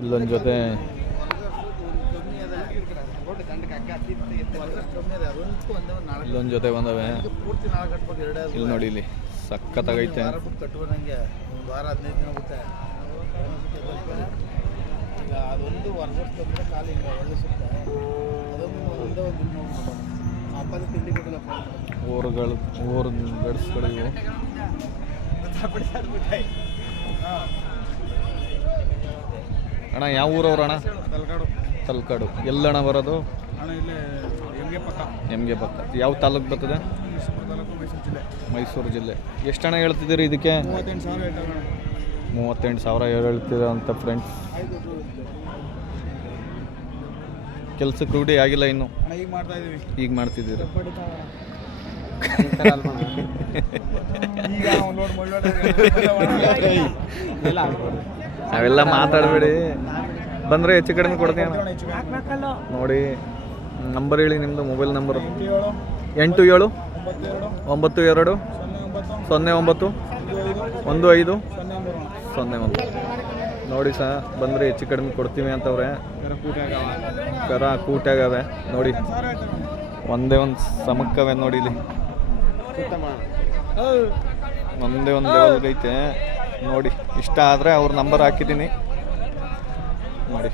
ಇಲ್ಲೊಂದು ಜೊತೆ ಇಲ್ಲೊಂದು ಜೊತೆ ಬಂದವೆ. ಇಲ್ಲಿ ನೋಡಿ, ಇಲ್ಲಿ ಸಖತ್ತಾಗೈತೆ. ವಾರ 15 ದಿನ ಬಿಟ್ಟೆ ಈಗ ಅದೊಂದು ವರ್ಷಕ್ಕೆ ಕಾಲು ಹಿಂಗೆ ಒಳ್ಳೆ ಸುತ್ತ ಅದೊಂದು ಒಂದೇ ಒಂದು ಅಪ್ಪದ ತಿಂಡಿ ಕೊಟ್ಟಿಲ್ಲ. ಊರು ಗಡ್ಸ್ಗಳು ಇವು. ಅಣ್ಣ ಯಾವ ಊರವ್ರು ಅಣ್ಣ? ತಲಕಾಡು. ಎಲ್ಲಣ್ಣ ಬರೋದು? ಅಣ್ಣ ಇಲ್ಲೇ ಎಮ್ಗೆ ಪಕ್ಕ. ಯಾವ ತಾಲೂಕು ಬರ್ತದೆ? ಮೈಸೂರು ಜಿಲ್ಲೆ. ಎಷ್ಟು ಹಣ ಹೇಳ್ತಿದ್ದೀರಿ ಇದಕ್ಕೆ? 38,000 ಹೇಳ್ತೀರ ಅಂತ ಫ್ರೆಂಡ್ಸ್. ಕೆಲ್ಸಕ್ಕೆ ರೂಢಿ ಆಗಿಲ್ಲ ಇನ್ನು? ಈಗ ಮಾಡ್ತಿದ್ದೀರ? ಅವೆಲ್ಲ ಮಾತಾಡಬೇಡಿ. ಬಂದರೆ ಹೆಚ್ಚು ಕಡಿಮೆ ಕೊಡ್ತೀನಿ ನೋಡಿ. ನಂಬರ್ ಹೇಳಿ ನಿಮ್ಮದು, ಮೊಬೈಲ್ ನಂಬರು. 87 92 09 15 01 ನೋಡಿ ಸಹ. ಬಂದರೆ ಹೆಚ್ಚು ಕಡಿಮೆ ಕೊಡ್ತೀವಿ ಅಂತವ್ರೆ. ಕರ ಕೂಟ್ಯಾಗವೆ ನೋಡಿ, ಒಂದೇ ಒಂದು ಸಮಕ್ಕವೆ ನೋಡಿ. ಇಲ್ಲಿ ಒಂದೇ ಒಂದು ಲೆವೆಲ್ಗೈತೆ ನೋಡಿ. ಇಷ್ಟ ಆದರೆ ಅವ್ರ ನಂಬರ್ ಹಾಕಿದ್ದೀನಿ ನೋಡಿ.